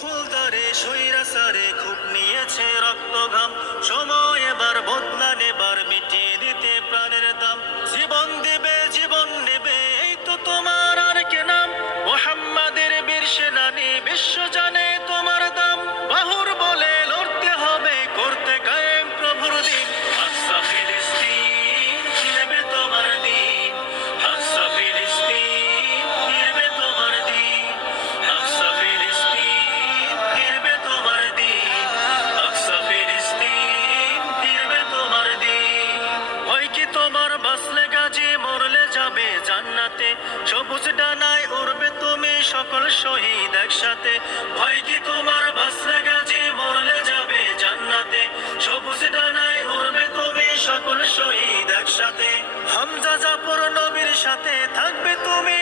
দখলদারে স্বৈরাচারে খুব নিয়েছে রক্তঘাম, সময় এবার বদলা নেবার মিটিয়ে দিতে প্রাণের দাম। জীবন দেবে জীবন নেবে এই তো তোমার আর কে নাম, মুহাম্মাদের বীর সেনানী বিশ্ব জানে তোমার দাম। বাহুর বলে লড়তে হবে করতে কায়েম প্রভুর দিন, আকসা ফিলিস্তিন ফিরবে তোমার দিন, আকসা ফিলিস্তিন ফিরবে তোমার দিন, আকসা ফিলিস্তিন ফিরবে তোমার দিন, আকসা ফিলিস্তিন ফিরবে তোমার দিন। হয় কি তোমার বাঁচলে গাজী মরলে যাবে জান্নাতে, সবুজ ডানায় উড়বে তুমি সকল শহীদ একসাথে। হয় কি তোমার বাঁচলে গাজী মরলে যাবে জান্নাতে, সবুজ ডানায় উড়বে তুমি সকল শহীদ একসাথে। হামজা জাফর নবীর সাথে থাকবে তুমি